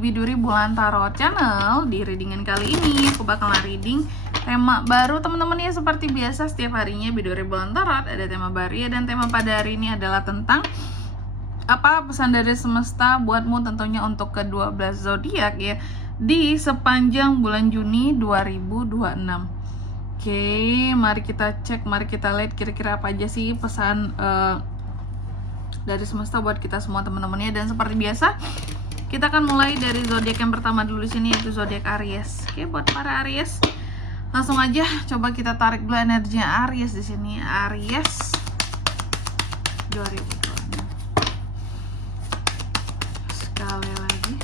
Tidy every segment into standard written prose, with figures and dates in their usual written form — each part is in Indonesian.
Biduri Bulan Tarot Channel. Di readingan kali ini aku bakalan reading tema baru teman-teman ya. Seperti biasa setiap harinya Biduri Bulan Tarot ada tema baru ya. Dan tema pada hari ini adalah tentang apa pesan dari semesta buatmu tentunya untuk ke-12 zodiak ya, di sepanjang bulan Juni 2026. Oke, mari kita cek, mari kita lihat kira-kira apa aja sih pesan dari semesta buat kita semua teman-temannya. Dan seperti biasa kita akan mulai dari zodiak yang pertama dulu di sini, yaitu zodiak Aries. Oke, buat para Aries langsung aja coba kita tarik dulu energinya Aries di sini. Aries 2026. Sekali lagi.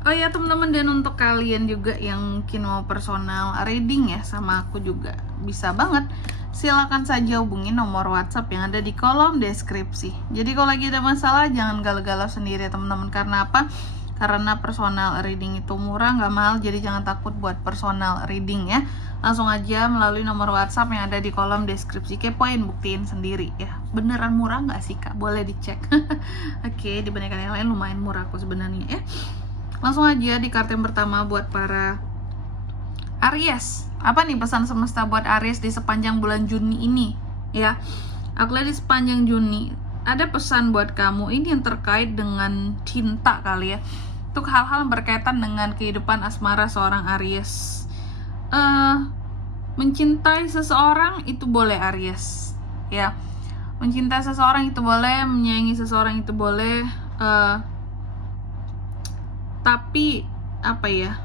Oh ya teman-teman, dan untuk kalian juga yang mungkin mau personal reading ya sama aku juga bisa banget. Silakan saja hubungi nomor WhatsApp yang ada di kolom deskripsi. Jadi kalau lagi ada masalah jangan galau-galau sendiri ya teman-teman. Karena apa? Karena personal reading itu murah, nggak mahal. Jadi jangan takut buat personal reading ya. Langsung aja melalui nomor WhatsApp yang ada di kolom deskripsi. Kepoin, buktiin sendiri ya. Beneran murah nggak sih kak? Boleh dicek. Oke, dibandingkan yang lain lumayan murah kok sebenarnya ya. Langsung aja di kartu yang pertama buat para Aries. Apa nih pesan semesta buat Aries di sepanjang bulan Juni ini ya? Aku lihat di sepanjang Juni ada pesan buat kamu ini yang terkait dengan cinta kali ya. Untuk hal-hal yang berkaitan dengan kehidupan asmara seorang Aries. Mencintai seseorang itu boleh Aries ya. Mencintai seseorang itu boleh, menyayangi seseorang itu boleh, tapi apa ya,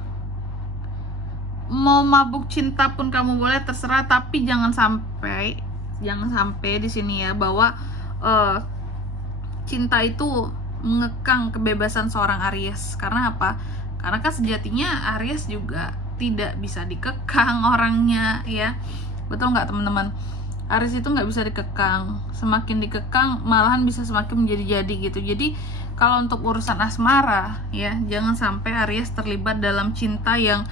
mau mabuk cinta pun kamu boleh, terserah. Tapi jangan sampai di sini ya bahwa cinta itu mengekang kebebasan seorang Aries. Karena apa? Karena kan sejatinya Aries juga tidak bisa dikekang orangnya ya. Betul nggak teman-teman? Aries itu nggak bisa dikekang. Semakin dikekang malahan bisa semakin menjadi-jadi gitu. Jadi kalau untuk urusan asmara ya, jangan sampai Aries terlibat dalam cinta yang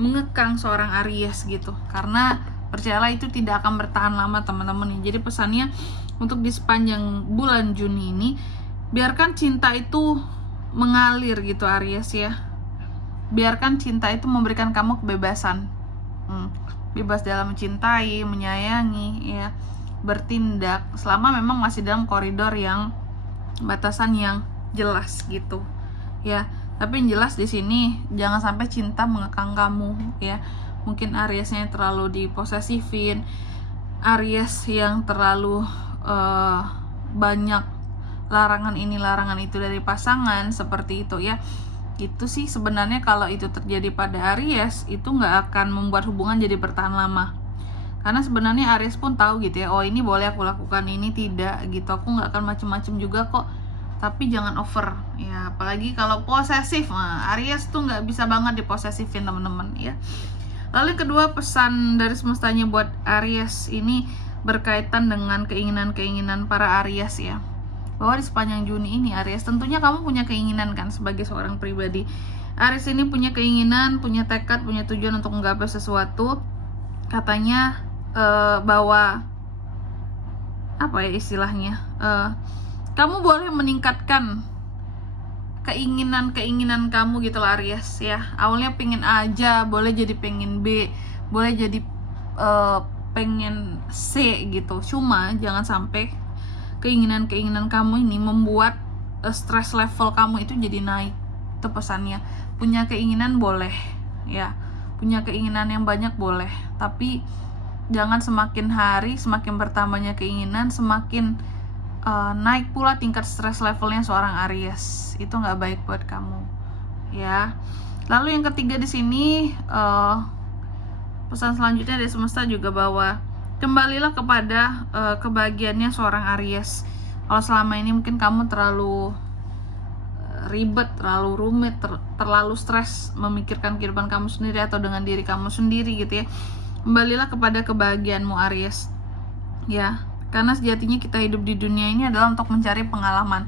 mengekang seorang Aries gitu. Karena percayalah itu tidak akan bertahan lama teman-teman. Jadi pesannya untuk di sepanjang bulan Juni ini, biarkan cinta itu mengalir gitu Aries ya. Biarkan cinta itu memberikan kamu kebebasan. Bebas dalam mencintai, menyayangi ya, bertindak selama memang masih dalam koridor yang batasan yang jelas gitu ya. Tapi yang jelas di sini jangan sampai cinta mengekang kamu ya. Mungkin Ariesnya terlalu diposesifin, Aries yang terlalu banyak larangan ini larangan itu dari pasangan, seperti itu ya. Itu sih sebenarnya kalau itu terjadi pada Aries itu nggak akan membuat hubungan jadi bertahan lama. Karena sebenarnya Aries pun tahu gitu ya, oh ini boleh aku lakukan, ini tidak gitu. Aku nggak akan macem-macem juga kok. Tapi jangan over ya, apalagi kalau posesif. Nah, Aries tuh nggak bisa banget diposesifin teman-teman ya. Lalu yang kedua, pesan dari semestanya buat Aries ini berkaitan dengan keinginan-keinginan para Aries ya. Bahwa di sepanjang Juni ini Aries, tentunya kamu punya keinginan kan sebagai seorang pribadi. Aries ini punya keinginan, punya tekad, punya tujuan untuk menggapai sesuatu. Katanya bahwa apa ya istilahnya, kamu boleh meningkatkan keinginan kamu gitu lah Aries ya. Awalnya pengen A aja, boleh jadi pengen B, boleh jadi pengen C gitu. Cuma jangan sampai keinginan kamu ini membuat stress level kamu itu jadi naik. Itu pesannya. Punya keinginan boleh ya, punya keinginan yang banyak boleh, tapi jangan semakin hari semakin bertambahnya keinginan semakin naik pula tingkat stress levelnya seorang Aries. Itu nggak baik buat kamu ya. Lalu yang ketiga di sini, pesan selanjutnya dari semesta juga bahwa kembalilah kepada kebahagiaannya seorang Aries. Kalau selama ini mungkin kamu terlalu ribet, terlalu rumit, terlalu stres memikirkan kehidupan kamu sendiri atau dengan diri kamu sendiri gitu ya. Kembalilah kepada kebahagiaanmu Aries ya. Karena sejatinya kita hidup di dunia ini adalah untuk mencari pengalaman.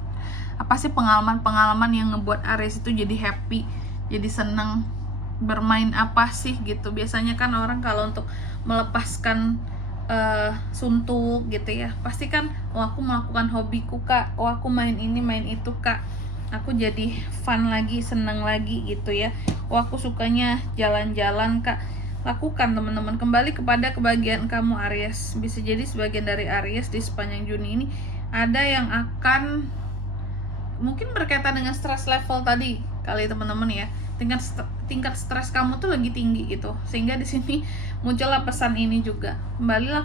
Apa sih pengalaman-pengalaman yang ngebuat Aries itu jadi happy, jadi seneng, bermain apa sih gitu. Biasanya kan orang kalau untuk melepaskan suntuk gitu ya, pasti kan aku melakukan hobiku kak, aku main ini main itu kak, aku jadi fun lagi, seneng lagi gitu ya, aku sukanya jalan-jalan kak. Lakukan teman-teman, kembali kepada kebahagiaan kamu Aries. Bisa jadi sebagian dari Aries di sepanjang Juni ini ada yang akan mungkin berkaitan dengan stress level tadi kali teman-teman ya, tingkat stres kamu tuh lagi tinggi gitu, sehingga di sini muncullah pesan ini juga, kembalilah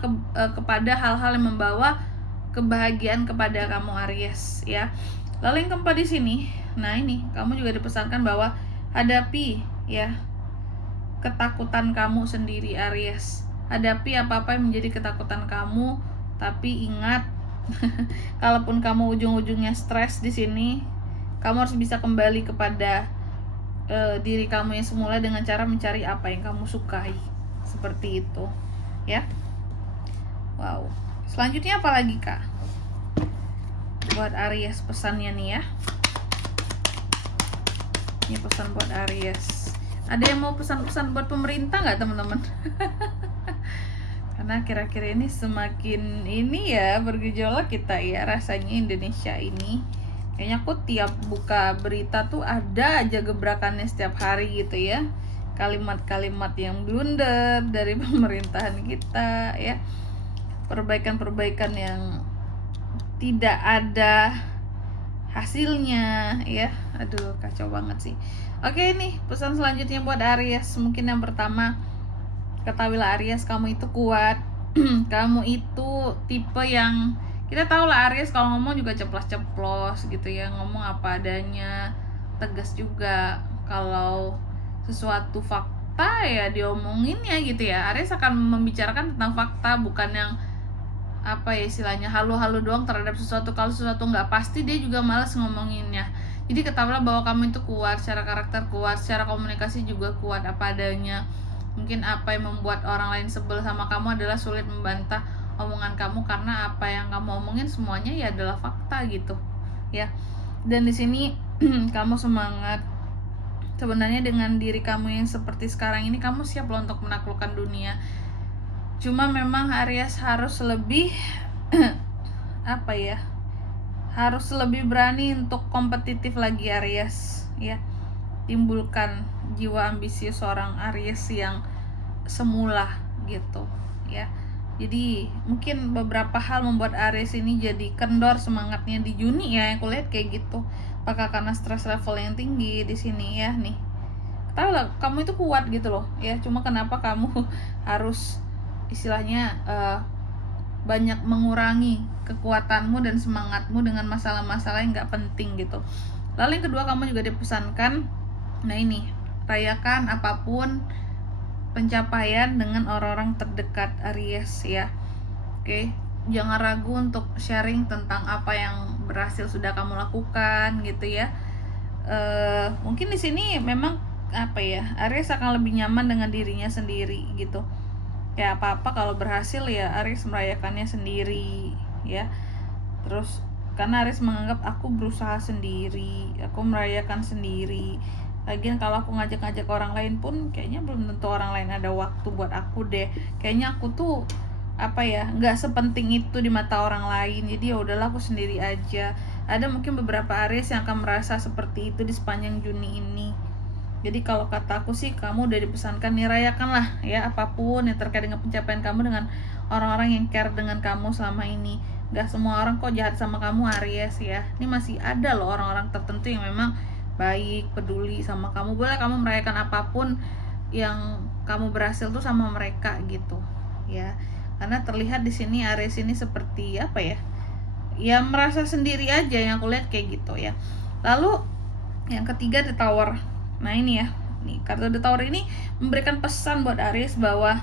kepada hal-hal yang membawa kebahagiaan kepada kamu Aries ya. Lalu yang keempat di sini, nah ini kamu juga dipesankan bahwa hadapi ya ketakutan kamu sendiri Aries, hadapi apa-apa yang menjadi ketakutan kamu, tapi ingat kalaupun kamu ujung-ujungnya stres di sini, kamu harus bisa kembali kepada diri kamu yang semula dengan cara mencari apa yang kamu sukai, seperti itu ya. Wow, selanjutnya apa lagi kak buat Aries pesannya nih ya? Ini pesan buat Aries. Ada yang mau pesan-pesan buat pemerintah nggak teman-teman? Karena kira-kira ini semakin ini ya bergejolak kita ya, rasanya Indonesia ini kayaknya aku tiap buka berita tuh ada aja gebrakannya setiap hari gitu ya, kalimat-kalimat yang blunder dari pemerintahan kita ya, perbaikan-perbaikan yang tidak ada hasilnya ya. Aduh kacau banget sih. Oke, nih pesan selanjutnya buat Aries. Mungkin yang pertama, ketahuilah Aries, kamu itu kuat. Kamu itu tipe yang, kita tahu lah Aries kalau ngomong juga ceplos-ceplos gitu ya, ngomong apa adanya, tegas juga. Kalau sesuatu fakta ya diomongin ya gitu ya. Aries akan membicarakan tentang fakta, bukan yang apa ya istilahnya halu-halu doang terhadap sesuatu. Kalau sesuatu nggak pasti dia juga malas ngomonginnya. Jadi ketahuilah bahwa kamu itu kuat, secara karakter kuat, secara komunikasi juga kuat apa adanya. Mungkin apa yang membuat orang lain sebel sama kamu adalah sulit membantah omongan kamu, karena apa yang kamu omongin semuanya ya adalah fakta gitu ya. Dan di sini kamu semangat. Sebenarnya dengan diri kamu yang seperti sekarang ini, kamu siap loh untuk menaklukkan dunia. Cuma memang Aries harus lebih apa ya, harus lebih berani untuk kompetitif lagi Aries ya. Timbulkan jiwa ambisius seorang Aries yang semula gitu ya. Jadi mungkin beberapa hal membuat Aries ini jadi kendor semangatnya di Juni ya, yang aku lihat kayak gitu. Apakah karena stress level yang tinggi di sini ya nih. Tahu lah kamu itu kuat gitu loh ya, cuma kenapa kamu harus istilahnya banyak mengurangi kekuatanmu dan semangatmu dengan masalah-masalah yang nggak penting gitu. Lalu yang kedua, kamu juga dipesankan, nah ini, rayakan apapun pencapaian dengan orang-orang terdekat Aries ya. Oke, jangan ragu untuk sharing tentang apa yang berhasil sudah kamu lakukan gitu ya. Mungkin di sini memang apa ya, Aries akan lebih nyaman dengan dirinya sendiri gitu. Kayak apa-apa kalau berhasil ya Aries merayakannya sendiri ya. Terus karena Aries menganggap aku berusaha sendiri, aku merayakan sendiri. Lagian kalau aku ngajak-ngajak orang lain pun kayaknya belum tentu orang lain ada waktu buat aku deh. Kayaknya aku tuh apa ya, nggak sepenting itu di mata orang lain. Jadi ya udahlah aku sendiri aja. Ada mungkin beberapa Aries yang akan merasa seperti itu di sepanjang Juni ini. Jadi kalau kata aku sih, kamu udah dipesankan nih, rayakanlah ya apapun yang terkait dengan pencapaian kamu dengan orang-orang yang care dengan kamu selama ini. Gak semua orang kok jahat sama kamu Aries ya. Ini masih ada loh orang-orang tertentu yang memang baik, peduli sama kamu. Boleh kamu merayakan apapun yang kamu berhasil tuh sama mereka gitu ya. Karena terlihat di sini Aries ini seperti apa ya, ya merasa sendiri aja, yang aku lihat kayak gitu ya. Lalu yang ketiga, The Tower. Nah ini ya, nih kartu The Tower ini memberikan pesan buat Aries bahwa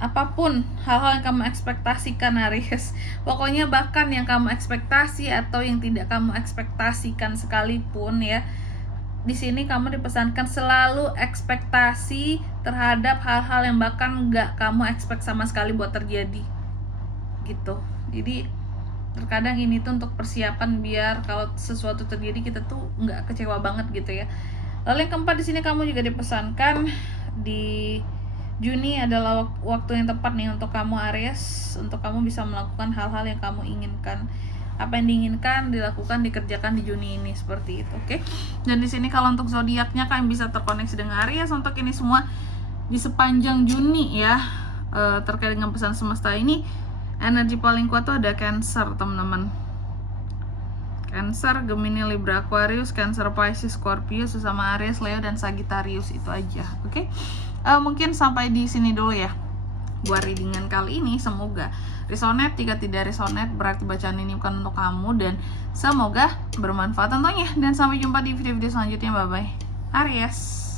apapun hal-hal yang kamu ekspektasikan Aries, pokoknya bahkan yang kamu ekspektasi atau yang tidak kamu ekspektasikan sekalipun ya, di sini kamu dipesankan selalu ekspektasi terhadap hal-hal yang bahkan nggak kamu expect sama sekali buat terjadi gitu. Jadi terkadang ini tuh untuk persiapan biar kalau sesuatu terjadi kita tuh nggak kecewa banget gitu ya. Lalu yang keempat, di sini kamu juga dipesankan di Juni adalah waktu yang tepat nih untuk kamu Aries, untuk kamu bisa melakukan hal-hal yang kamu inginkan. Apa yang diinginkan dilakukan, dikerjakan di Juni ini, seperti itu, oke? Dan di sini kalau untuk zodiaknya kalian bisa terkoneksi dengan Aries untuk ini semua di sepanjang Juni ya. Terkait dengan pesan semesta ini, energi paling kuat tuh ada Cancer, teman-teman. Cancer, Gemini, Libra, Aquarius, Cancer, Pisces, Scorpio, sesama Aries, Leo, dan Sagittarius, itu aja, oke? Mungkin sampai di sini dulu ya buat readingan kali ini. Semoga resonate. Jika tidak resonate berarti bacaan ini bukan untuk kamu, dan semoga bermanfaat tentunya. Dan sampai jumpa di video-video selanjutnya. Bye bye Aries.